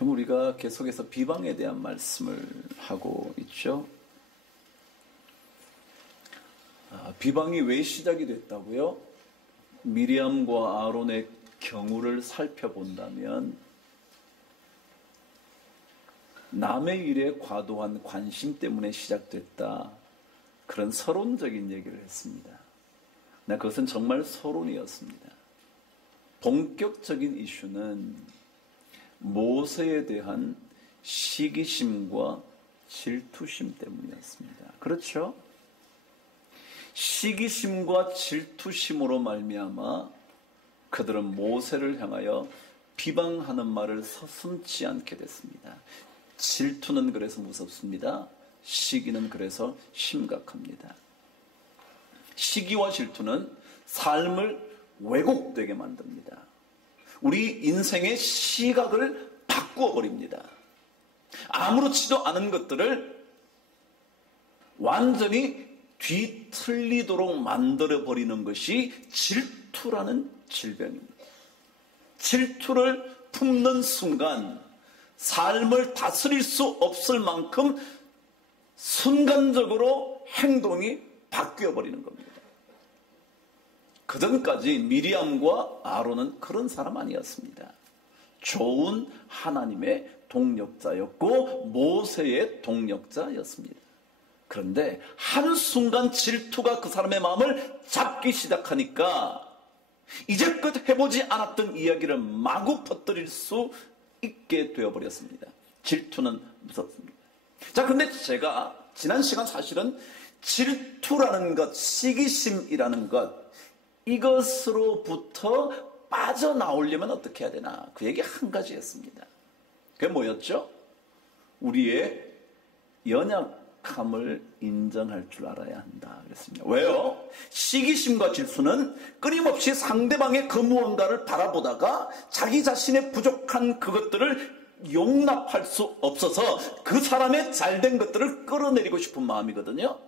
우리가 계속해서 비방에 대한 말씀을 하고 있죠. 비방이 왜 시작이 됐다고요? 미리암과 아론의 경우를 살펴본다면 남의 일에 과도한 관심 때문에 시작됐다. 그런 서론적인 얘기를 했습니다. 그것은 정말 서론이었습니다. 본격적인 이슈는 모세에 대한 시기심과 질투심 때문이었습니다. 그렇죠? 시기심과 질투심으로 말미암아 그들은 모세를 향하여 비방하는 말을 서슴지 않게 됐습니다. 질투는 그래서 무섭습니다. 시기는 그래서 심각합니다. 시기와 질투는 삶을 왜곡되게 만듭니다. 우리 인생의 시각을 바꾸어 버립니다. 아무렇지도 않은 것들을 완전히 뒤틀리도록 만들어 버리는 것이 질투라는 질병입니다. 질투를 품는 순간 삶을 다스릴 수 없을 만큼 순간적으로 행동이 바뀌어 버리는 겁니다. 그전까지 미리암과 아론은 그런 사람 아니었습니다. 좋은 하나님의 동력자였고 모세의 동력자였습니다. 그런데 한순간 질투가 그 사람의 마음을 잡기 시작하니까 이제껏 해보지 않았던 이야기를 마구 퍼뜨릴 수 있게 되어버렸습니다. 질투는 무섭습니다. 자, 근데 제가 지난 시간 사실은 질투라는 것, 시기심이라는 것, 이것으로부터 빠져나오려면 어떻게 해야 되나? 그 얘기 한 가지 했습니다. 그게 뭐였죠? 우리의 연약함을 인정할 줄 알아야 한다 그랬습니다. 왜요? 시기심과 질투는 끊임없이 상대방의 그 무언가를 바라보다가 자기 자신의 부족한 그것들을 용납할 수 없어서 그 사람의 잘된 것들을 끌어내리고 싶은 마음이거든요.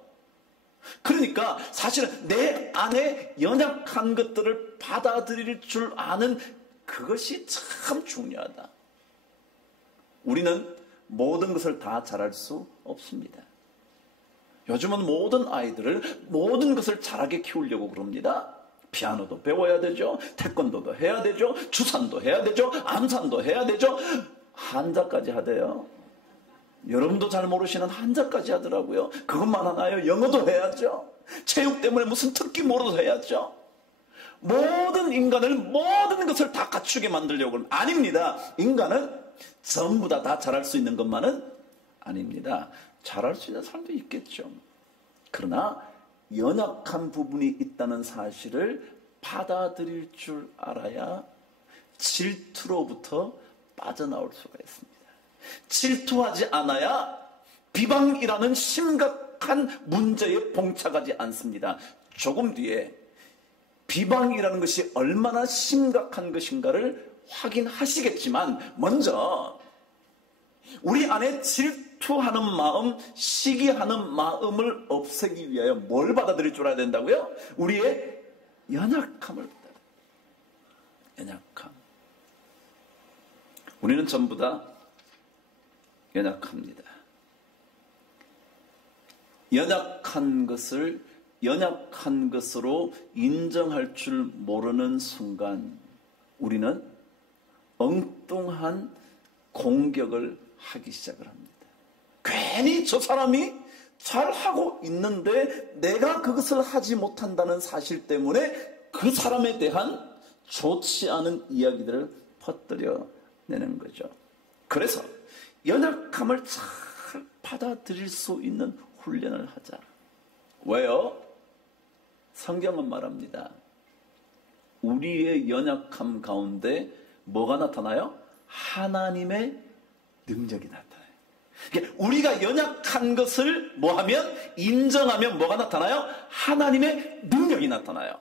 그러니까 사실은 내 안에 연약한 것들을 받아들일 줄 아는 그것이 참 중요하다. 우리는 모든 것을 다 잘할 수 없습니다. 요즘은 모든 아이들을 모든 것을 잘하게 키우려고 그럽니다. 피아노도 배워야 되죠. 태권도도 해야 되죠. 주산도 해야 되죠. 암산도 해야 되죠. 한자까지 하대요. 여러분도 잘 모르시는 한자까지 하더라고요. 그것만 하나요? 영어도 해야죠. 체육 때문에 무슨 특기 모르도 해야죠. 모든 인간을 모든 것을 다 갖추게 만들려고 하면 아닙니다. 인간은 전부 다 잘할 수 있는 것만은 아닙니다. 잘할 수 있는 사람도 있겠죠. 그러나 연약한 부분이 있다는 사실을 받아들일 줄 알아야 질투로부터 빠져나올 수가 있습니다. 질투하지 않아야 비방이라는 심각한 문제에 봉착하지 않습니다. 조금 뒤에 비방이라는 것이 얼마나 심각한 것인가를 확인하시겠지만 먼저 우리 안에 질투하는 마음, 시기하는 마음을 없애기 위하여 뭘 받아들일 줄 알아야 된다고요? 우리의 연약함을 받아들여요. 연약함. 우리는 전부 다 연약합니다. 연약한 것을 연약한 것으로 인정할 줄 모르는 순간 우리는 엉뚱한 공격을 하기 시작을 합니다. 괜히 저 사람이 잘하고 있는데 내가 그것을 하지 못한다는 사실 때문에 그 사람에 대한 좋지 않은 이야기들을 퍼뜨려내는 거죠. 그래서 연약함을 잘 받아들일 수 있는 훈련을 하자. 왜요? 성경은 말합니다. 우리의 연약함 가운데 뭐가 나타나요? 하나님의 능력이 나타나요. 그러니까 우리가 연약한 것을 뭐하면? 인정하면 뭐가 나타나요? 하나님의 능력이 나타나요.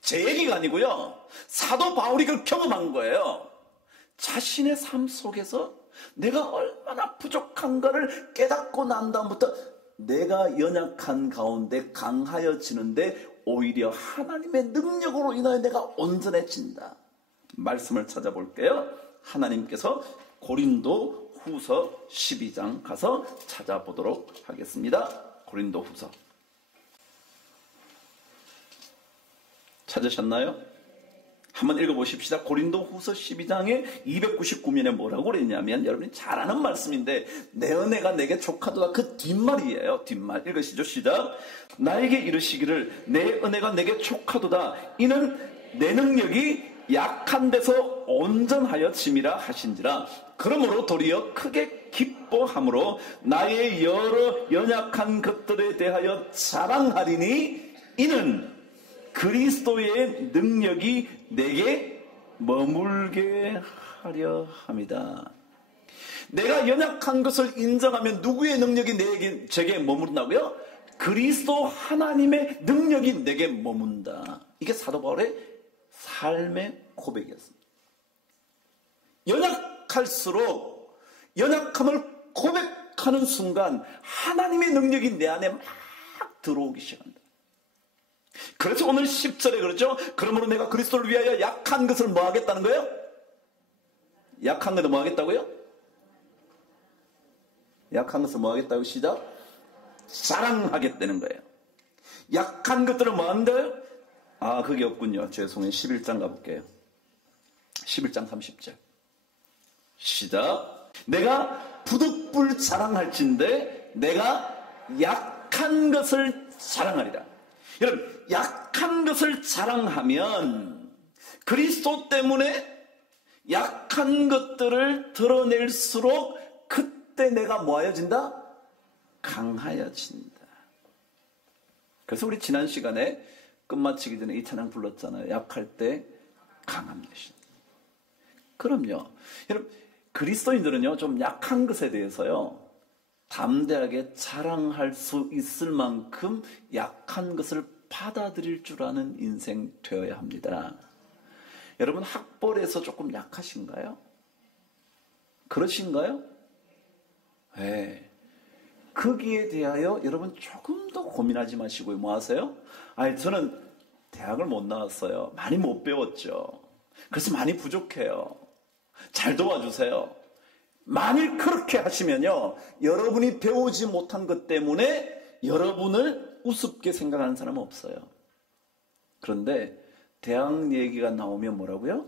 제 얘기가 아니고요. 사도 바울이 그걸 경험한 거예요. 자신의 삶 속에서 내가 얼마나 부족한가를 깨닫고 난 다음부터 내가 연약한 가운데 강하여지는데 오히려 하나님의 능력으로 인하여 내가 온전해진다. 말씀을 찾아볼게요. 하나님께서 고린도 후서 12장 가서 찾아보도록 하겠습니다. 고린도 후서 찾으셨나요? 한번 읽어보십시다. 고린도 후서 12장에 299면에 뭐라고 그랬냐면, 여러분이 잘 아는 말씀인데, 내 은혜가 내게 족하도다, 그 뒷말이에요. 뒷말 읽으시죠. 시작. 나에게 이르시기를 내 은혜가 내게 족하도다, 이는 내 능력이 약한 데서 온전하여 짐이라 하신지라. 그러므로 도리어 크게 기뻐함으로 나의 여러 연약한 것들에 대하여 자랑하리니, 이는 그리스도의 능력이 내게 머물게 하려 합니다. 내가 연약한 것을 인정하면 누구의 능력이 제게 머문다고요? 그리스도 하나님의 능력이 내게 머문다. 이게 사도 바울의 삶의 고백이었습니다. 연약할수록 연약함을 고백하는 순간 하나님의 능력이 내 안에 막 들어오기 시작한다. 그래서 오늘 10절에 그러죠. 그러므로 내가 그리스도를 위하여 약한 것을 뭐 하겠다는 거예요? 약한 것을 뭐 하겠다고요? 약한 것을 뭐 하겠다고? 시작. 자랑하겠다는 거예요. 약한 것들을 뭐 한대요? 아, 그게 없군요. 죄송해요. 11장 가볼게요. 11장 30절. 시작. 내가 부득불 자랑할진대 내가 약한 것을 자랑하리라. 여러분, 약한 것을 자랑하면 그리스도 때문에 약한 것들을 드러낼수록 그때 내가 뭐하여진다? 강하여진다. 그래서 우리 지난 시간에 끝마치기 전에 이 찬양 불렀잖아요. 약할 때 강함 되신. 그럼요. 여러분, 그리스도인들은요, 좀 약한 것에 대해서요, 담대하게 자랑할 수 있을 만큼 약한 것을 받아들일 줄 아는 인생 되어야 합니다. 여러분, 학벌에서 조금 약하신가요? 그러신가요? 네. 거기에 대하여 여러분 조금 더 고민하지 마시고요. 뭐 하세요? 아니, 저는 대학을 못 나왔어요. 많이 못 배웠죠. 그래서 많이 부족해요. 잘 도와주세요. 만일 그렇게 하시면요, 여러분이 배우지 못한 것 때문에 여러분을 우습게 생각하는 사람은 없어요. 그런데 대학 얘기가 나오면 뭐라고요?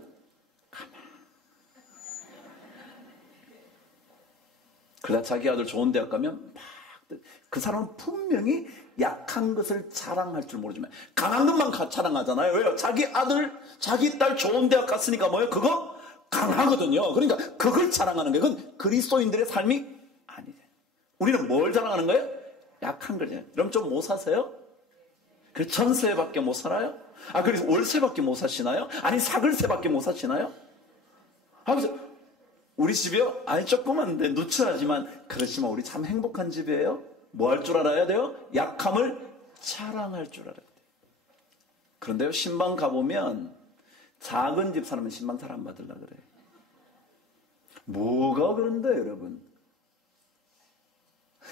그러다 자기 아들 좋은 대학 가면 막 그 사람은 분명히 약한 것을 자랑할 줄 모르지만 강한 것만 자랑하잖아요. 왜요? 자기 아들, 자기 딸 좋은 대학 갔으니까 뭐예요? 그거 강하거든요. 그러니까 그걸 자랑하는 거예요. 그건 그리스도인들의 삶이 아니에요. 우리는 뭘 자랑하는 거예요? 약한 거죠. 그럼 좀 못 사세요? 그 전세밖에 못 살아요? 아, 그래서 월세밖에 못 사시나요? 아니, 사글세밖에 못 사시나요? 아, 그래서 우리 집이요? 아니, 조그만데 누추하지만 그렇지만 우리 참 행복한 집이에요. 뭐 할 줄 알아야 돼요? 약함을 자랑할 줄 알아야 돼요. 그런데요, 신방 가보면 작은 집 사람은 신방 잘 안 받으려고 그래요. 뭐가 그런데 여러분?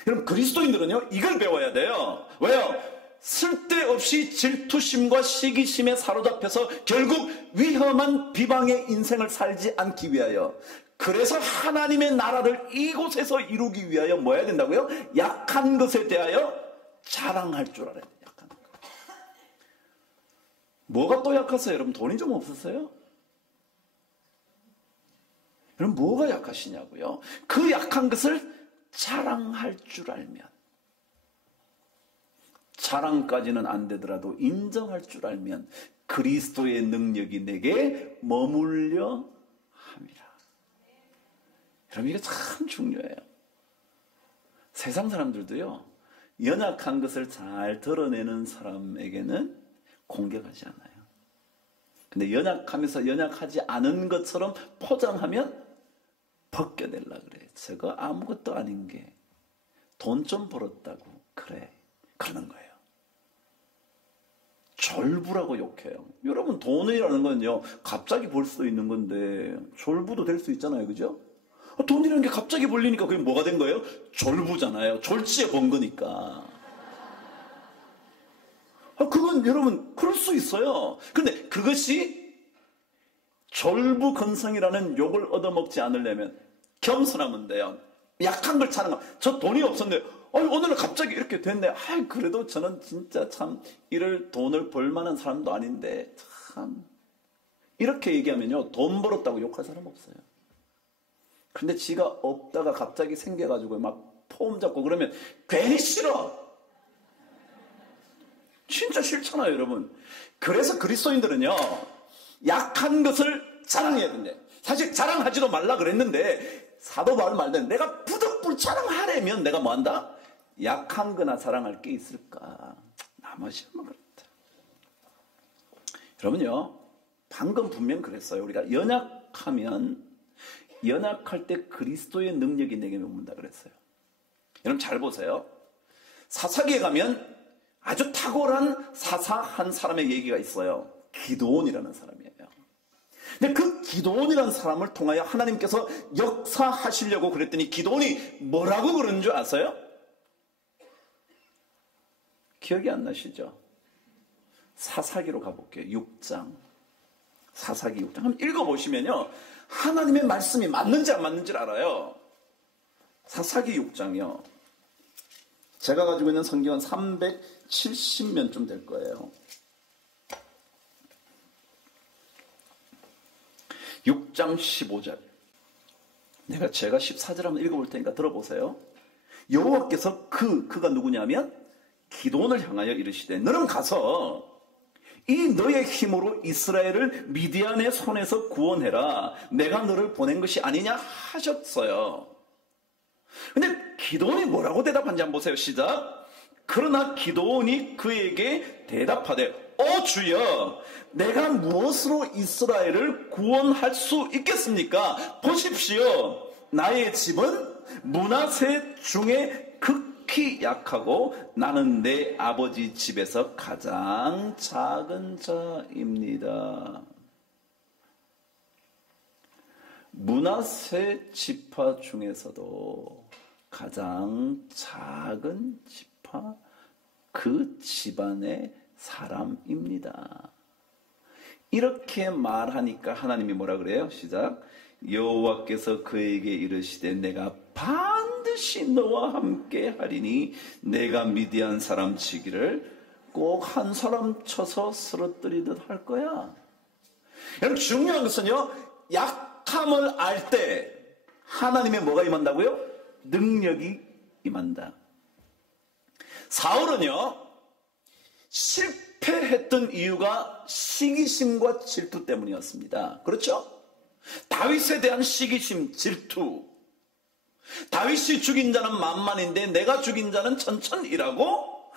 여러분, 그리스도인들은요, 이걸 배워야 돼요. 왜요? 쓸데없이 질투심과 시기심에 사로잡혀서 결국 위험한 비방의 인생을 살지 않기 위하여, 그래서 하나님의 나라를 이곳에서 이루기 위하여 뭐 해야 된다고요? 약한 것에 대하여 자랑할 줄 알아야 돼요. 약한 것. 뭐가 또 약하세요? 여러분, 돈이 좀 없으세요? 여러분, 뭐가 약하시냐고요? 그 약한 것을 자랑할 줄 알면, 자랑까지는 안 되더라도 인정할 줄 알면 그리스도의 능력이 내게 머물려 합니다. 여러분, 이게 참 중요해요. 세상 사람들도요, 연약한 것을 잘 드러내는 사람에게는 공격하지 않아요. 근데 연약하면서 연약하지 않은 것처럼 포장하면 벗겨내려고 그래. 저거 아무것도 아닌 게 돈 좀 벌었다고 그래. 그러는 거예요. 졸부라고 욕해요. 여러분, 돈이라는 건요, 갑자기 벌 수도 있는 건데 졸부도 될 수 있잖아요. 그죠? 돈이라는 게 갑자기 벌리니까 그게 뭐가 된 거예요? 졸부잖아요. 졸지에 번 거니까. 그건 여러분 그럴 수 있어요. 그런데 그것이 졸부건성이라는 욕을 얻어먹지 않으려면 겸손하면 돼요. 약한 걸 찾는 거. 저 돈이 없었는데 오늘은 갑자기 이렇게 됐네. 그래도 저는 진짜 참 이럴 돈을 벌 만한 사람도 아닌데 참 이렇게 얘기하면요 돈 벌었다고 욕할 사람 없어요. 근데 지가 없다가 갑자기 생겨가지고 막 폼 잡고 그러면 괜히 싫어. 진짜 싫잖아요, 여러분. 그래서 그리스도인들은요 약한 것을 자랑해야 된대. 사실 자랑하지도 말라 그랬는데 사도 바울 말대로 내가 부득불 자랑하려면 내가 뭐한다? 약한 거나 자랑할 게 있을까? 나머지는 그렇다. 여러분요 방금 분명 그랬어요. 우리가 연약할 때 그리스도의 능력이 내게 머문다 그랬어요. 여러분 잘 보세요. 사사기에 가면 아주 탁월한 사사한 사람의 얘기가 있어요. 기드온이라는 사람이에요. 근데 그 기드온이라는 사람을 통하여 하나님께서 역사하시려고 그랬더니 기드온이 뭐라고 그러는 줄 아세요? 기억이 안 나시죠? 사사기로 가볼게요. 6장. 사사기 6장. 한번 읽어보시면요. 하나님의 말씀이 맞는지 안 맞는지를 알아요. 사사기 6장이요. 제가 가지고 있는 성경은 370면쯤 될 거예요. 6장 15절. 제가 14절 한번 읽어볼 테니까 들어보세요. 여호와께서 그가 누구냐면 기드온을 향하여 이르시되 너는 가서 이 너의 힘으로 이스라엘을 미디안의 손에서 구원해라. 내가 너를 보낸 것이 아니냐 하셨어요. 근데 기드온이 뭐라고 대답한지 한번 보세요. 시작. 그러나 기드온이 그에게 대답하되 주여 내가 무엇으로 이스라엘을 구원할 수 있겠습니까? 보십시오. 나의 집은 므낫세 중에 극히 약하고 나는 내 아버지 집에서 가장 작은 자입니다. 므낫세 지파 중에서도 가장 작은 지파 그 집안의 사람입니다. 이렇게 말하니까 하나님이 뭐라 그래요? 시작. 여호와께서 그에게 이르시되 내가 반드시 너와 함께 하리니 내가 미디안 사람 치기를 꼭 한 사람 쳐서 쓰러뜨리듯 할 거야. 여러분 중요한 것은요 약함을 알 때 하나님의 뭐가 임한다고요? 능력이 임한다. 사울은요 실패했던 이유가 시기심과 질투 때문이었습니다. 그렇죠? 다윗에 대한 시기심, 질투. 다윗이 죽인 자는 만만인데 내가 죽인 자는 천천이라고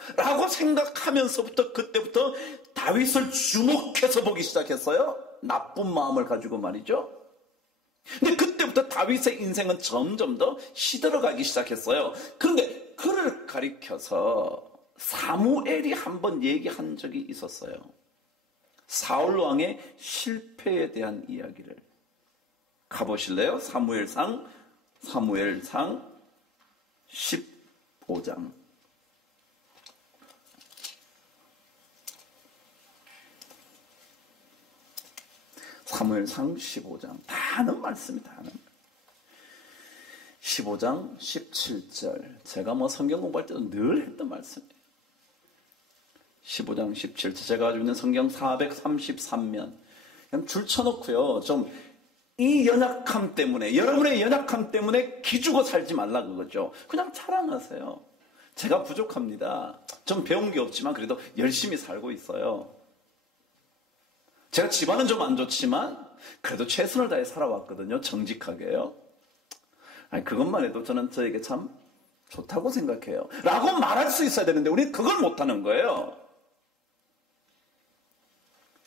생각하면서부터 그때부터 다윗을 주목해서 보기 시작했어요. 나쁜 마음을 가지고 말이죠. 근데 그때부터 다윗의 인생은 점점 더 시들어가기 시작했어요. 그런데 그를 가리켜서 사무엘이 한번 얘기한 적이 있었어요. 사울 왕의 실패에 대한 이야기를. 가보실래요? 사무엘상 15장. 사무엘상 15장. 다 아는 말씀이 다 아는 15장 17절. 제가 성경 공부할 때도 늘 했던 말씀이에요. 15장 17절. 제가 가지고 있는 성경 433면. 그냥 줄 쳐놓고요. 좀 이 연약함 때문에, 여러분의 연약함 때문에 기죽어 살지 말라 그거죠. 그냥 자랑하세요. 제가 부족합니다. 좀 배운 게 없지만 그래도 열심히 살고 있어요. 제가 집안은 좀 안 좋지만 그래도 최선을 다해 살아왔거든요. 정직하게요. 그것만 해도 저는 저에게 참 좋다고 생각해요. 라고 말할 수 있어야 되는데 우리는 그걸 못하는 거예요.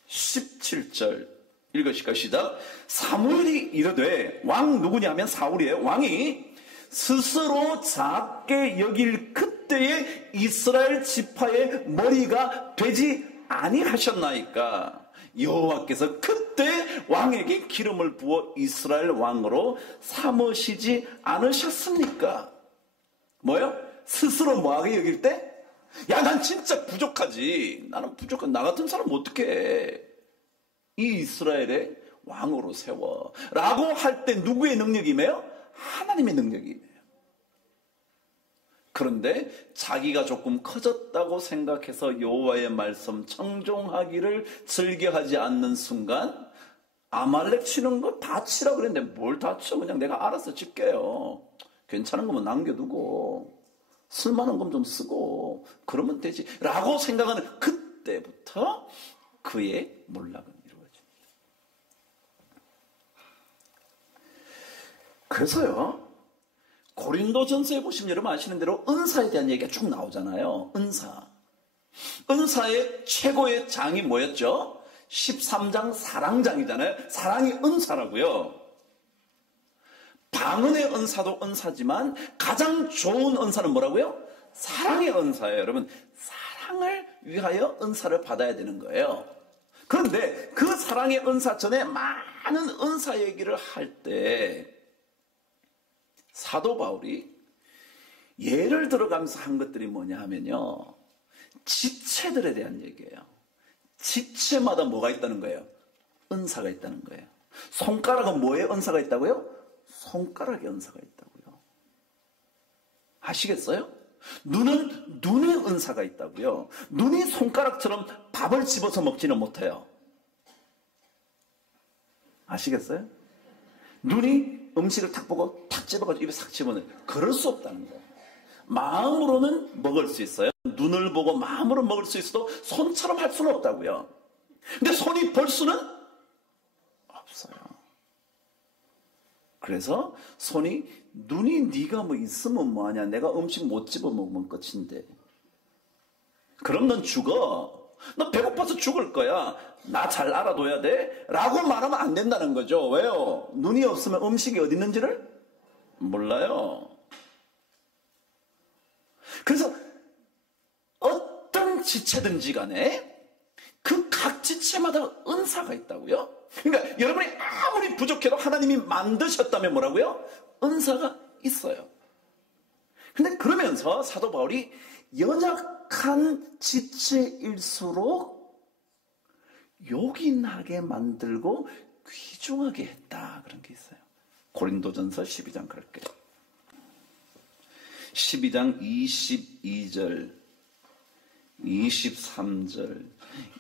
17절 읽으실까요? 시작. 사무엘이 이르되 왕 누구냐면 사울이에요. 왕이 스스로 작게 여길 그때의 이스라엘 지파의 머리가 되지 아니하셨나이까. 여호와께서 그때 왕에게 기름을 부어 이스라엘 왕으로 삼으시지 않으셨습니까? 뭐요? 스스로 뭐하게 여길 때? 야, 난 진짜 부족하지. 나는 부족한. 나 같은 사람 어떻게 해? 이 이스라엘의 왕으로 세워 라고 할 때 누구의 능력이며? 하나님의 능력이에요. 그런데 자기가 조금 커졌다고 생각해서 여호와의 말씀 청종하기를 즐겨하지 않는 순간 아말렉 치는 거 다 치라 그랬는데 뭘 다 쳐? 그냥 내가 알아서 칠게요. 괜찮은 거면 남겨두고 쓸만한 건 좀 쓰고 그러면 되지 라고 생각하는 그때부터 그의 몰락은 이루어집니다. 그래서요 고린도전서에 보시면 여러분 아시는 대로 은사에 대한 얘기가 쭉 나오잖아요. 은사의 최고의 장이 뭐였죠? 13장 사랑장이잖아요. 사랑이 은사라고요. 방언의 은사도 은사지만 가장 좋은 은사는 뭐라고요? 사랑의 은사예요. 여러분 사랑을 위하여 은사를 받아야 되는 거예요. 그런데 그 사랑의 은사 전에 많은 은사 얘기를 할 때 사도 바울이 예를 들어가면서 한 것들이 뭐냐 하면요 지체들에 대한 얘기예요. 지체마다 뭐가 있다는 거예요? 은사가 있다는 거예요. 손가락은 뭐에 은사가 있다고요? 손가락에 은사가 있다고요. 아시겠어요? 눈은 눈에 은사가 있다고요. 눈이 손가락처럼 밥을 집어서 먹지는 못해요. 아시겠어요? 눈이 음식을 탁 보고 탁 집어가지고 입에 싹 집어넣어요. 그럴 수 없다는 거예요. 마음으로는 먹을 수 있어요. 눈을 보고 마음으로 먹을 수 있어도 손처럼 할 수는 없다고요. 근데 손이 볼 수는 없어요. 그래서 눈이 네가 뭐 있으면 뭐하냐. 내가 음식 못 집어먹으면 끝인데. 그럼 넌 죽어. 너 배고파서 죽을 거야. 나 잘 알아둬야 돼. 라고 말하면 안 된다는 거죠. 왜요? 눈이 없으면 음식이 어디 있는지를 몰라요. 그래서 어떤 지체든지 간에 그 각 지체마다 은사가 있다고요. 그러니까 여러분이 아무리 부족해도 하나님이 만드셨다면 뭐라고요? 은사가 있어요. 근데 그러면서 사도 바울이 연약한 지체일수록 요긴하게 만들고 귀중하게 했다. 그런 게 있어요. 고린도전서 12장 그럴게요. 12장 22절, 23절,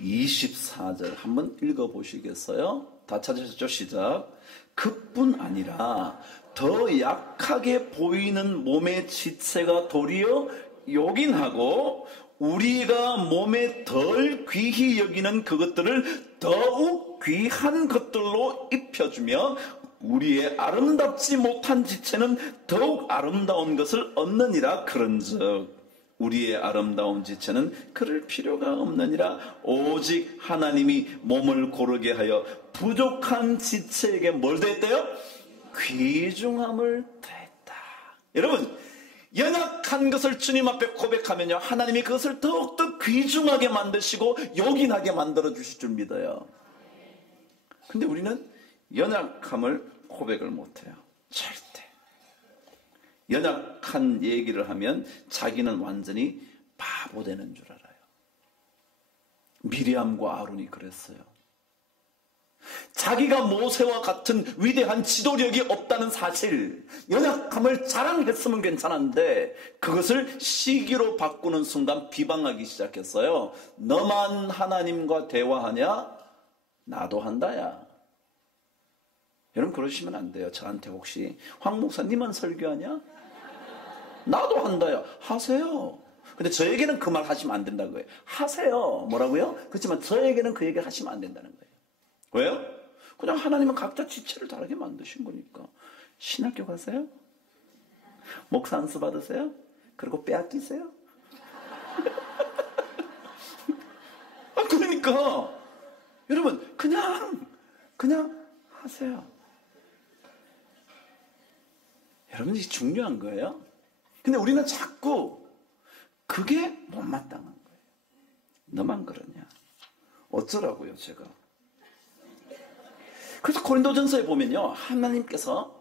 24절 한번 읽어보시겠어요? 다 찾으셨죠? 시작. 그뿐 아니라 더 약하게 보이는 몸의 지체가 도리어 요긴하고 우리가 몸에 덜 귀히 여기는 그것들을 더욱 귀한 것들로 입혀주며 우리의 아름답지 못한 지체는 더욱 아름다운 것을 얻느니라. 그런즉 우리의 아름다운 지체는 그럴 필요가 없느니라. 오직 하나님이 몸을 고르게 하여 부족한 지체에게 뭘 더했대요? 귀중함을 더했다. 여러분 연약한 것을 주님 앞에 고백하면요 하나님이 그것을 더욱더 귀중하게 만드시고 요긴하게 만들어 주실 줄 믿어요. 근데 우리는 연약함을 고백을 못해요. 절대. 연약한 얘기를 하면 자기는 완전히 바보 되는 줄 알아요. 미리암과 아론이 그랬어요. 자기가 모세와 같은 위대한 지도력이 없다는 사실, 연약함을 자랑했으면 괜찮았는데 그것을 시기로 바꾸는 순간 비방하기 시작했어요. 너만 하나님과 대화하냐? 나도 한다야. 여러분 그러시면 안 돼요. 저한테 혹시 황 목사님만 설교하냐? 나도 한다야. 하세요. 근데 저에게는 그 말 하시면 안 된다는 거예요. 하세요. 뭐라고요? 그렇지만 저에게는 그 얘기 하시면 안 된다는 거예요. 왜요? 그냥 하나님은 각자 지체를 다르게 만드신 거니까. 신학교 가세요? 목사 안수 받으세요? 그리고 빼앗기세요? 그러니까 여러분 그냥 하세요. 여러분 이게 중요한 거예요. 근데 우리는 자꾸 그게 못마땅한 거예요. 너만 그러냐? 어쩌라고요 제가. 그래서 고린도전서에 보면요 하나님께서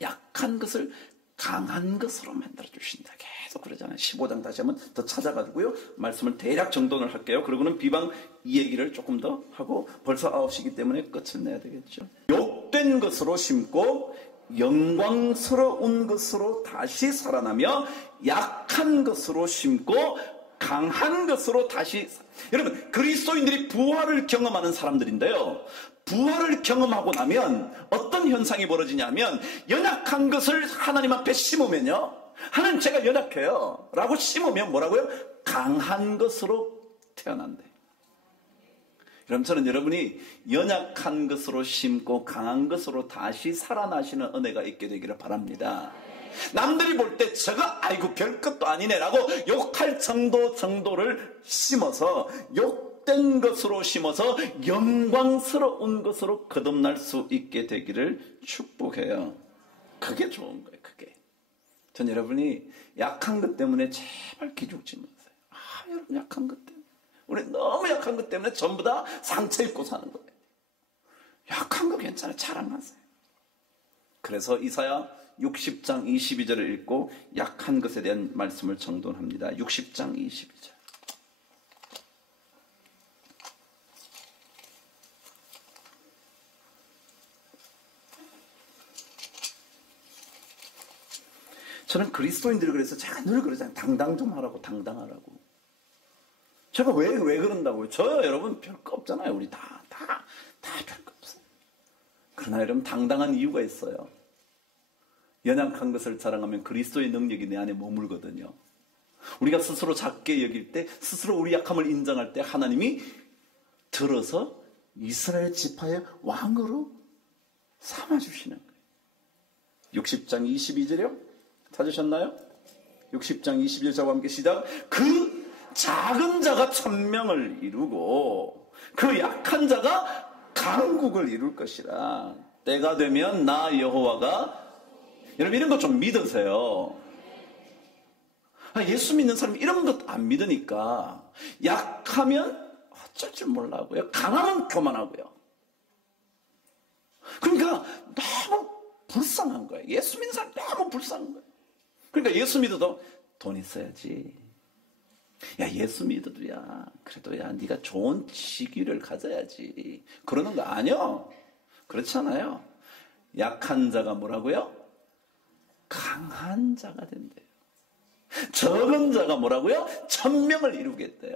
약한 것을 강한 것으로 만들어 주신다. 계속 그러잖아요. 15장 다시 한번 더 찾아가지고요. 말씀을 대략 정돈을 할게요. 그리고는 비방 이 얘기를 조금 더 하고 벌써 9시기 때문에 끝을 내야 되겠죠. 욕된 것으로 심고 영광스러운 것으로 다시 살아나며 약한 것으로 심고 강한 것으로 다시. 여러분, 그리스도인들이 부활을 경험하는 사람들인데요, 부활을 경험하고 나면 어떤 현상이 벌어지냐면 연약한 것을 하나님 앞에 심으면요, 하나님 제가 연약해요 라고 심으면 뭐라고요? 강한 것으로 태어난대. 그럼 저는 여러분이 연약한 것으로 심고 강한 것으로 다시 살아나시는 은혜가 있게 되기를 바랍니다. 남들이 볼 때 저거 아이고 별것도 아니네 라고 욕할 정도를 심어서, 욕된 것으로 심어서 영광스러운 것으로 거듭날 수 있게 되기를 축복해요. 그게 좋은 거예요. 그게. 전 여러분이 약한 것 때문에 제발 기죽지 마세요. 여러분 약한 것 때문에, 우리 너무 약한 것 때문에 전부 다 상처 입고 사는 거예요. 약한 거 괜찮아요. 자랑하세요. 그래서 이사야 60장 22절을 읽고 약한 것에 대한 말씀을 정돈합니다. 60장 22절. 저는 그리스도인들이 그래서 제가 늘 그러잖아요. 당당 좀 하라고, 당당하라고. 제가 왜 그런다고요? 저요, 여러분, 별거 없잖아요. 우리 다 별거 없어요. 그러나 여러분, 당당한 이유가 있어요. 연약한 것을 자랑하면 그리스도의 능력이 내 안에 머물거든요. 우리가 스스로 작게 여길 때, 스스로 우리 약함을 인정할 때 하나님이 들어서 이스라엘 지파의 왕으로 삼아주시는 거예요. 60장 22절이요? 찾으셨나요? 60장 22절 저와 함께 시작. 그 작은 자가 천명을 이루고 그 약한 자가 강국을 이룰 것이라. 때가 되면 나 여호와가. 여러분 이런 거 좀 믿으세요. 예수 믿는 사람이 이런 것 안 믿으니까 약하면 어쩔 줄 몰라고요. 강하면 교만하고요. 그러니까 너무 불쌍한 거예요. 예수 믿는 사람 너무 불쌍한 거예요. 그러니까 예수 믿어도 돈 있어야지. 야, 예수 믿어도 그래도 네가 좋은 직위를 가져야지. 그러는 거 아니요. 그렇지 않아요. 약한 자가 뭐라고요? 강한 자가 된대요. 적은 자가 뭐라고요? 천명을 이루겠대요.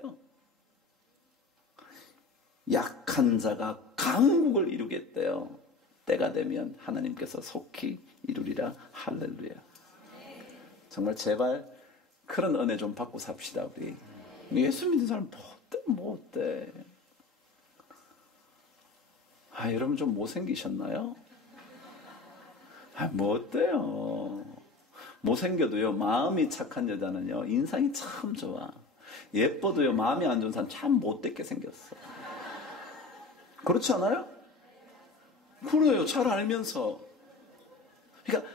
약한 자가 강국을 이루겠대요. 때가 되면 하나님께서 속히 이루리라. 할렐루야. 정말 제발 그런 은혜 좀 받고 삽시다. 우리 예수 믿는 사람 뭐 어때? 여러분 좀 못생기셨나요? 뭐 어때요? 못생겨도요, 마음이 착한 여자는요, 인상이 참 좋아. 예뻐도요, 마음이 안 좋은 사람 참 못되게 생겼어. 그렇지 않아요? 그래요. 잘 알면서. 그러니까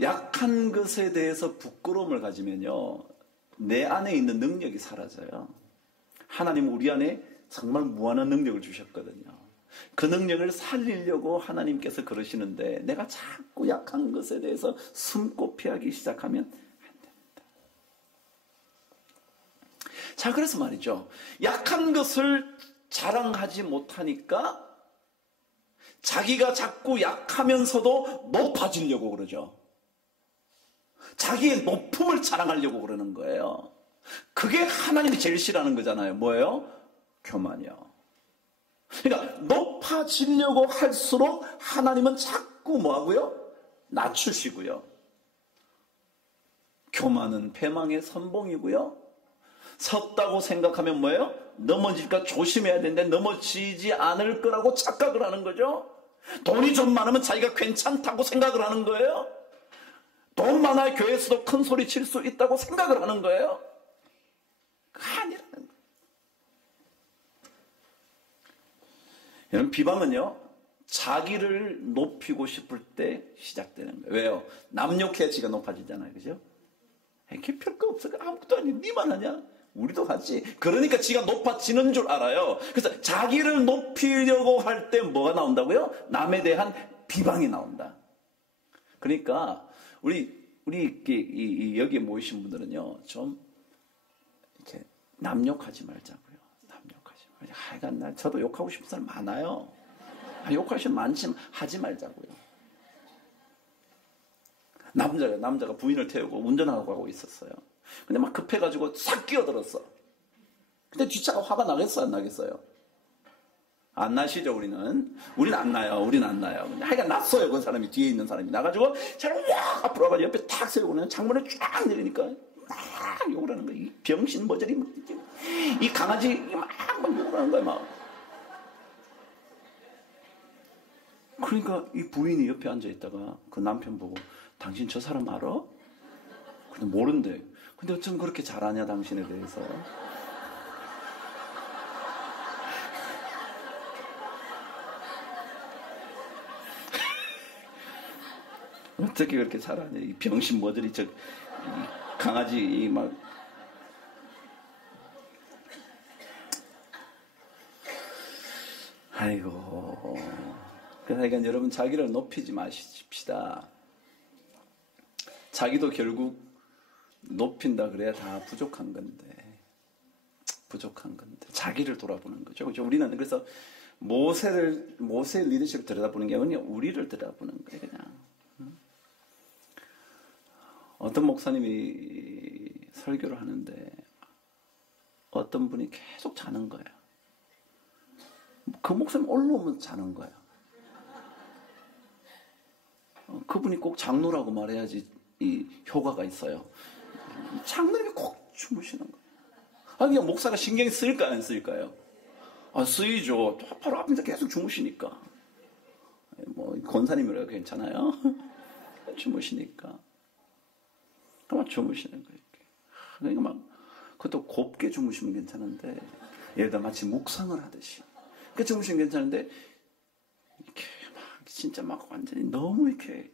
약한 것에 대해서 부끄러움을 가지면요, 내 안에 있는 능력이 사라져요. 하나님은 우리 안에 정말 무한한 능력을 주셨거든요. 그 능력을 살리려고 하나님께서 그러시는데 내가 자꾸 약한 것에 대해서 숨고 피하기 시작하면 안 됩니다. 자, 그래서 말이죠. 약한 것을 자랑하지 못하니까 자기가 자꾸 약하면서도 높아지려고 그러죠. 자기의 높음을 자랑하려고 그러는 거예요. 그게 하나님이 제일 싫어하는 거잖아요. 뭐예요? 교만이요. 그러니까 높아지려고 할수록 하나님은 자꾸 뭐하고요? 낮추시고요. 교만은 패망의 선봉이고요. 섰다고 생각하면 뭐예요? 넘어질까 조심해야 되는데 넘어지지 않을 거라고 착각을 하는 거죠. 돈이 좀 많으면 자기가 괜찮다고 생각을 하는 거예요. 돈 많아야 교회에서도 큰 소리 칠 수 있다고 생각을 하는 거예요. 아니라는 거예요. 여러분, 비방은요, 자기를 높이고 싶을 때 시작되는 거예요. 왜요? 남 욕해야 지가 높아지잖아요. 그죠? 이게 별거 없어. 아무것도 아니. 니만 하냐? 우리도 하지. 그러니까 지가 높아지는 줄 알아요. 그래서 자기를 높이려고 할 때 뭐가 나온다고요? 남에 대한 비방이 나온다. 그러니까 우리 우리 여기에 모이신 분들은요, 좀 이렇게 남 욕하지 말자고요. 남 욕하지 말자. 하여간 저도 욕하고 싶은 사람 많아요. 욕하시면 많지만 하지 말자고요. 남자가 부인을 태우고 운전하고 가고 있었어요. 근데 막 급해가지고 싹 끼어들었어. 근데 뒷차가 화가 나겠어, 안 나겠어요? 안 나시죠, 우리는? 우리는 안 나요. 우리는 안 나요. 근데 하여간 났어요. 그 사람이, 뒤에 있는 사람이. 나가지고 차를 확 앞으로 가서 옆에 탁 세우고는 창문을 쫙 내리니까 막 욕을 하는 거야. 이 병신 머저리, 이 강아지 막 욕을 하는 거야, 막. 그러니까 이 부인이 옆에 앉아있다가 그 남편 보고, 당신 저 사람 알아? 근데 모른대. 근데 어쩜 그렇게 잘 아냐, 당신에 대해서. 어떻게 그렇게 잘하냐, 이 병신 머저리, 이 강아지, 막. 아이고. 그러니까 여러분, 자기를 높이지 마십시다. 자기도 결국 높인다 그래야 다 부족한 건데. 자기를 돌아보는 거죠. 그렇죠? 우리는 그래서 모세의 리더십을 들여다보는 게 아니라 우리를 들여다보는 거예요, 그냥. 어떤 목사님이 설교를 하는데 어떤 분이 계속 자는 거예요. 그 목사님 올라오면 자는 거예요. 그분이 꼭 장로라고 말해야지 이 효과가 있어요. 장로님이 꼭 주무시는 거예요. 그냥 목사가 신경이 쓰일까요, 안 쓰일까요? 쓰이죠. 바로 앞에서 계속 주무시니까. 권사님이라도 괜찮아요? 주무시니까. 막 주무시는 거예요. 그러니까 막, 그것도 곱게 주무시면 괜찮은데, 예를 들어 마치 묵상을 하듯이. 그 주무시면 괜찮은데, 이렇게 막, 진짜 막 완전히 너무 이렇게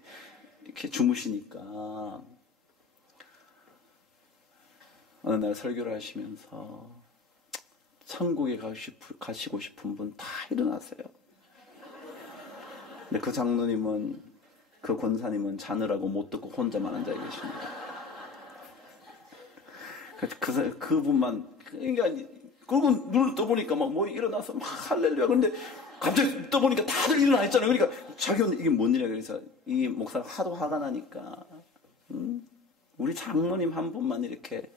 주무시니까, 어느 날 설교를 하시면서, 천국에 가시고 싶은 분 다 일어나세요. 근데 그 장로님은, 그 권사님은 자느라고 못 듣고 혼자만 앉아 계십니다. 그분만, 그러니까, 그리고 눈을 떠보니까 막 일어나서 막 할렐루야. 그런데 갑자기 떠보니까 다들 일어나 있잖아요. 그러니까 자기는 이게 뭔 일이야. 그래서 이 목사가 하도 화가 나니까, 우리 장로님 한 분만 이렇게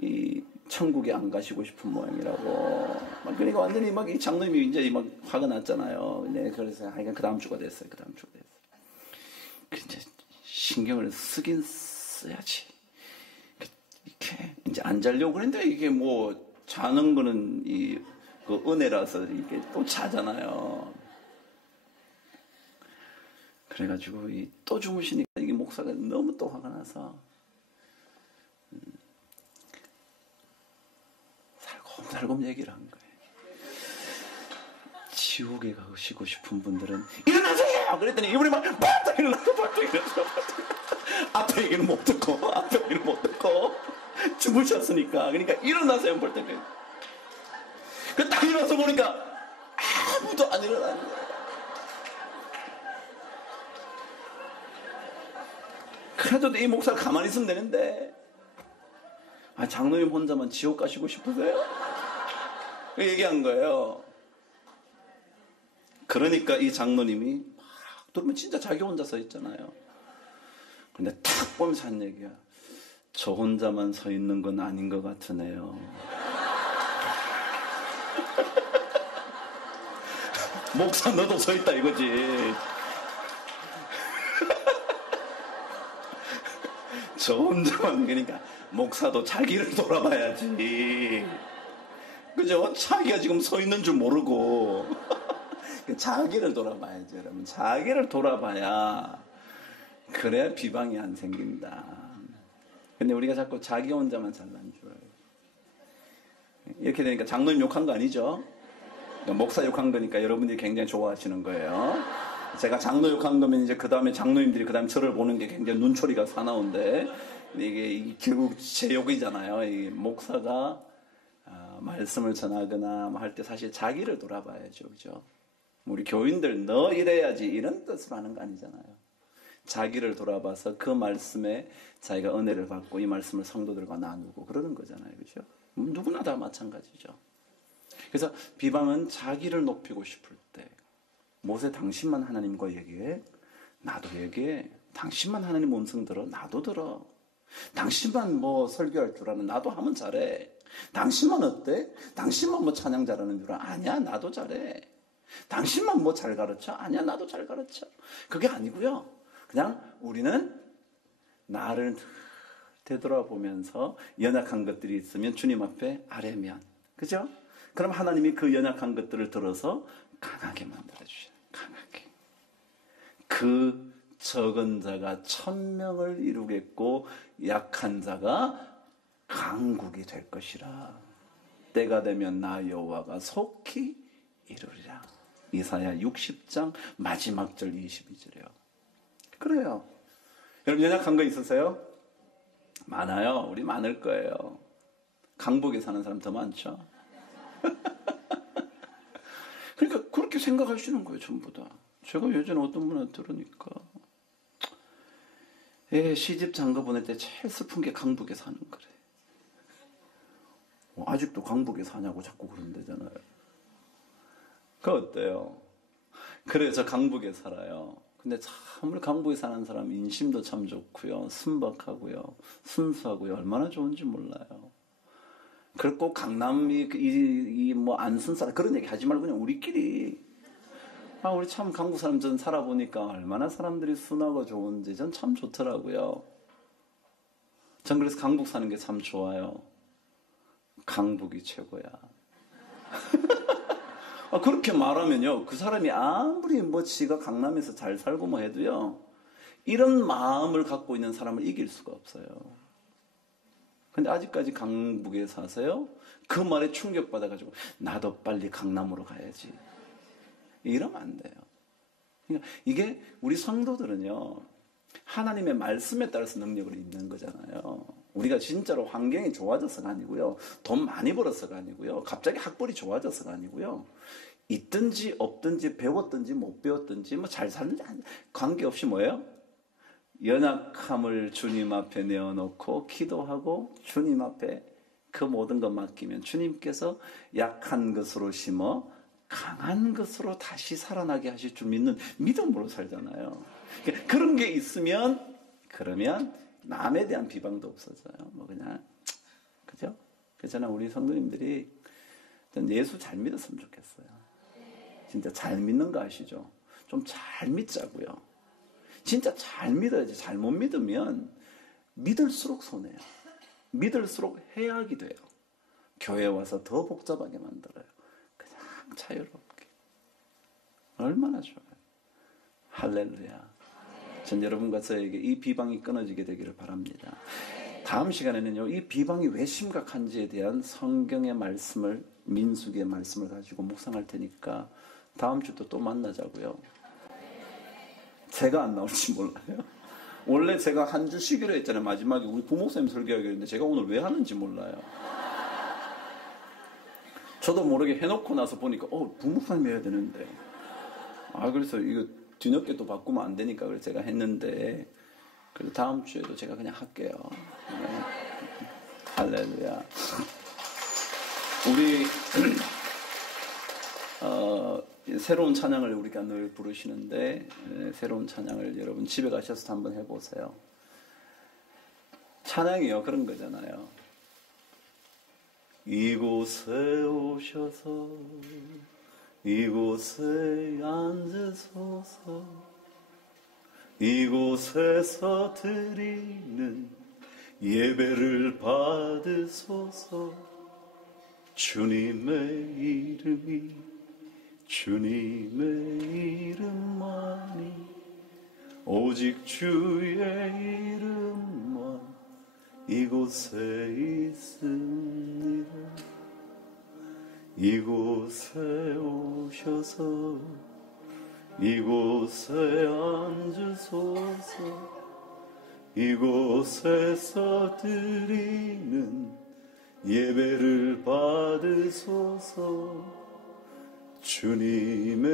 이 천국에 안 가시고 싶은 모양이라고. 그러니까 완전히 막 이 장로님이 이제 막 화가 났잖아요. 네, 그래서 하여간 그 다음 주가 됐어요. 이제 신경을 쓰긴 써야지. 이렇게 이제 안 자려고 그랬는데 이게 자는 거는 그 은혜라서 이게 또 자잖아요. 그래가지고 또 주무시니까 이게 목사가 너무 또 화가 나서 살곰살곰 얘기를 한 거예요. 지옥에 가시고 싶은 분들은 일어나세요! 그랬더니 이분이 막 바짝 일어나서 앞에 얘기는 못 듣고 주무셨으니까. 그러니까 일어나세요, 볼 때. 딱 일어나서 보니까 아무도 안 일어나는 거예요. 그래도 이 목사가 가만히 있으면 되는데, 장로님 혼자만 지옥 가시고 싶으세요? 얘기한 거예요. 그러니까 이 장로님이 막 들으면 진짜 자기 혼자 서 있잖아요. 근데 탁 보면서 한 얘기야. 저 혼자만 서 있는 건 아닌 것 같으네요. 목사 너도 서 있다 이거지. 저 혼자만. 그러니까 목사도 자기를 돌아봐야지. 그죠? 자기가 지금 서 있는 줄 모르고 자기를 돌아봐야죠, 여러분. 자기를 돌아봐야, 그래야 비방이 안 생긴다. 근데 우리가 자꾸 자기 혼자만 잘난 줄 알아요. 이렇게 되니까 장로님 욕한 거 아니죠? 목사 욕한 거니까 여러분들이 굉장히 좋아하시는 거예요. 제가 장로 욕한 거면 이제 그 다음에 장로님들이 그 다음에 저를 보는 게 굉장히 눈초리가 사나운데, 이게 결국 제 욕이잖아요. 이 목사가 말씀을 전하거나 할 때 사실 자기를 돌아봐야죠. 그죠? 우리 교인들 너 이래야지 이런 뜻으로 하는 거 아니잖아요. 자기를 돌아봐서 그 말씀에 자기가 은혜를 받고 이 말씀을 성도들과 나누고 그러는 거잖아요. 그죠? 누구나 다 마찬가지죠. 그래서 비방은 자기를 높이고 싶을 때, 모세 당신만 하나님과 얘기해, 나도 얘기해. 당신만 하나님 음성 들어, 나도 들어. 당신만 뭐 설교할 줄 아는, 나도 하면 잘해. 당신만 어때? 당신만 뭐 찬양 잘하는 줄 알아? 아니야, 나도 잘해. 당신만 뭐 잘 가르쳐? 아니야, 나도 잘 가르쳐. 그게 아니고요. 그냥 우리는 나를 되돌아보면서 연약한 것들이 있으면 주님 앞에 아뢰면, 그죠? 그럼 하나님이 그 연약한 것들을 들어서 강하게 만들어주셔요. 강하게. 그 적은 자가 1000명을 이루겠고 약한 자가 강국이 될 것이라. 때가 되면 나 여호와가 속히 이루리라. 이사야 60장 마지막 절 22절이요. 그래요. 여러분 연약한 거 있으세요? 많아요. 우리 많을 거예요. 강북에 사는 사람 더 많죠. 그러니까 그렇게 생각하시는 거예요. 전부 다. 제가 예전에 어떤 분한테 들으니까 시집 장가 보낼 때 제일 슬픈 게 강북에 사는 거래. 아직도 강북에 사냐고 자꾸 그런다잖아요. 그 어때요? 그래 저 강북에 살아요. 근데 참 강북에 사는 사람 인심도 참 좋고요. 순박하고요. 순수하고요. 얼마나 좋은지 몰라요. 그렇고 강남이 뭐 안순사라 그런 얘기 하지 말고 그냥 우리끼리 우리 참 강북 사람 전 살아보니까 얼마나 사람들이 순하고 좋은지 전 참 좋더라고요. 전 그래서 강북 사는 게 참 좋아요. 강북이 최고야. 그렇게 말하면요, 그 사람이 아무리 뭐 지가 강남에서 잘 살고 뭐 해도요, 이런 마음을 갖고 있는 사람을 이길 수가 없어요. 근데 아직까지 강북에 사서요, 그 말에 충격받아가지고 나도 빨리 강남으로 가야지. 이러면 안 돼요. 그러니까 이게 우리 성도들은요, 하나님의 말씀에 따라서 능력을 입는 거잖아요. 우리가 진짜로 환경이 좋아져서가 아니고요, 돈 많이 벌어서가 아니고요, 갑자기 학벌이 좋아져서가 아니고요, 있든지 없든지 배웠든지 못 배웠든지 뭐 잘 사는지 관계없이 뭐예요? 연약함을 주님 앞에 내어놓고 기도하고 주님 앞에 그 모든 것 맡기면 주님께서 약한 것으로 심어 강한 것으로 다시 살아나게 하실 줄 믿는 믿음으로 살잖아요. 그러니까 그런 게 있으면 그러면 남에 대한 비방도 없어져요. 뭐 그냥 그죠? 그래서 저는 우리 성도님들이 예수 잘 믿었으면 좋겠어요. 진짜 잘 믿는 거 아시죠? 좀 잘 믿자고요. 진짜 잘 믿어야지. 잘못 믿으면 믿을수록 손해요. 믿을수록 해악이 돼요. 교회 와서 더 복잡하게 만들어요. 그냥 자유롭게. 얼마나 좋아요. 할렐루야. 전 여러분과 저에게 이 비방이 끊어지게 되기를 바랍니다. 다음 시간에는요, 이 비방이 왜 심각한지에 대한 성경의 말씀을, 민수기의 말씀을 가지고 묵상할 테니까 다음 주도 또 만나자고요. 제가 안 나올지 몰라요. 원래 제가 한 주 쉬기로 했잖아요. 마지막에 우리 부목사님 설교하기로 했는데 제가 오늘 왜 하는지 몰라요. 저도 모르게 해놓고 나서 보니까 부목사님 해야 되는데 그래서 이거 뒤늦게 또 바꾸면 안 되니까 그래서 제가 했는데 그래서 다음 주에도 제가 그냥 할게요. 네. 할렐루야. 우리 새로운 찬양을 우리가 늘 부르시는데 새로운 찬양을 여러분 집에 가셔서 한번 해보세요. 찬양이요 그런 거잖아요. 이곳에 오셔서 이곳에 앉으소서 이곳에서 드리는 예배를 받으소서 주님의 이름이 주님의 이름만이 오직 주의 이름만 이곳에 있습니다. 이곳에 오셔서 이곳에 앉으소서 이곳에서 드리는 예배를 받으소서 주님의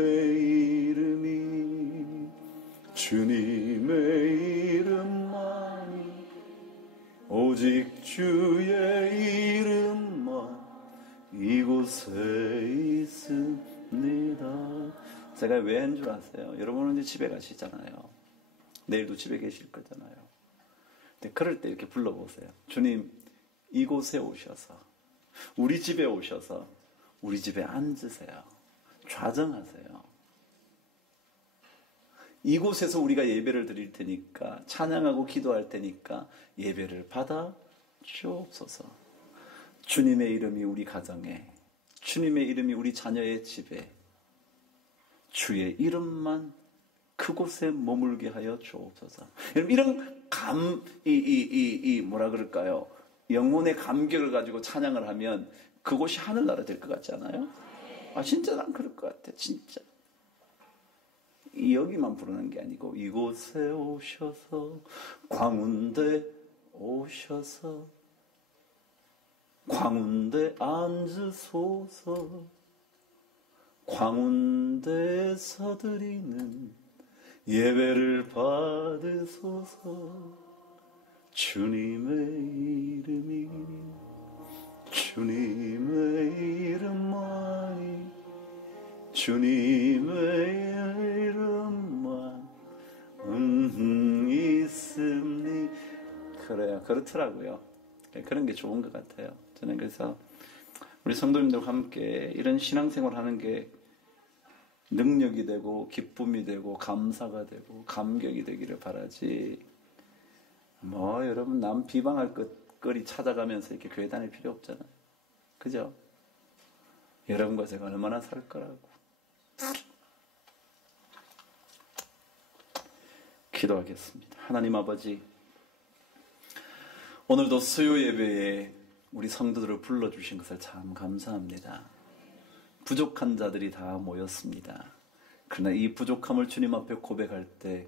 이름이 주님의 이름만이 오직 주의 이름만 이곳에 있습니다. 제가 왜 한 줄 아세요? 여러분은 이제 집에 가시잖아요. 내일도 집에 계실 거잖아요. 근데 그럴 때 이렇게 불러보세요. 주님, 이곳에 오셔서, 우리 집에 오셔서 우리 집에 앉으세요. 좌정하세요. 이곳에서 우리가 예배를 드릴 테니까, 찬양하고 기도할 테니까 예배를 받아 주옵소서. 주님의 이름이 우리 가정에, 주님의 이름이 우리 자녀의 집에, 주의 이름만 그곳에 머물게 하여 주옵소서. 이런 뭐라 그럴까요? 영혼의 감격을 가지고 찬양을 하면 그곳이 하늘나라 될 것 같지 않아요? 진짜 난 그럴 것 같아, 진짜. 여기만 부르는 게 아니고 이곳에 오셔서, 광운대 오셔서, 광운대 앉으소서, 광운대에서 드리는 예배를 받으소서. 주님의 이름이, 주님의 이름만이, 주님의 이름만 있습니. 그래요. 그렇더라고요. 그런 게 좋은 것 같아요. 저는 그래서 우리 성도님들과 함께 이런 신앙생활 하는 게 능력이 되고 기쁨이 되고 감사가 되고 감격이 되기를 바라지, 여러분 남 비방할 거리 찾아가면서 이렇게 교회 다닐 필요 없잖아요. 그죠? 여러분과 제가 얼마나 살 거라고. 기도하겠습니다. 하나님 아버지, 오늘도 수요 예배에 우리 성도들을 불러주신 것을 참 감사합니다. 부족한 자들이 다 모였습니다. 그러나 이 부족함을 주님 앞에 고백할 때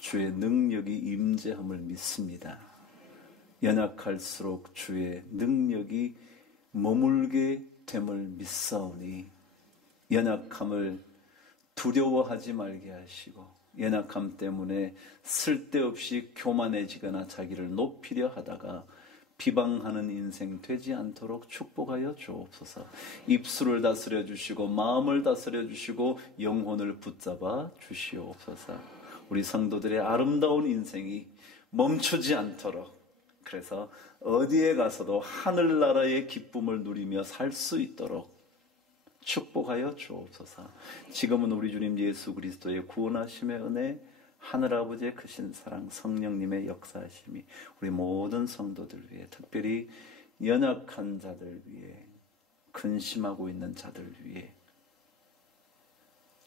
주의 능력이 임재함을 믿습니다. 연약할수록 주의 능력이 머물게 됨을 믿사오니 연약함을 두려워하지 말게 하시고, 연약함 때문에 쓸데없이 교만해지거나 자기를 높이려 하다가 비방하는 인생 되지 않도록 축복하여 주옵소서. 입술을 다스려 주시고 마음을 다스려 주시고 영혼을 붙잡아 주시옵소서. 우리 성도들의 아름다운 인생이 멈추지 않도록, 그래서 어디에 가서도 하늘나라의 기쁨을 누리며 살 수 있도록 축복하여 주옵소서. 지금은 우리 주님 예수 그리스도의 구원하심의 은혜, 하늘아버지의 크신 사랑, 성령님의 역사하심이 우리 모든 성도들 위해, 특별히 연약한 자들 위해, 근심하고 있는 자들 위해,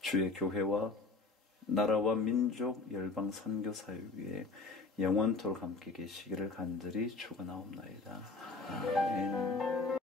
주의 교회와 나라와 민족, 열방 선교사회 위해 영원토록 함께 계시기를 간절히 축원하옵나이다. 아멘.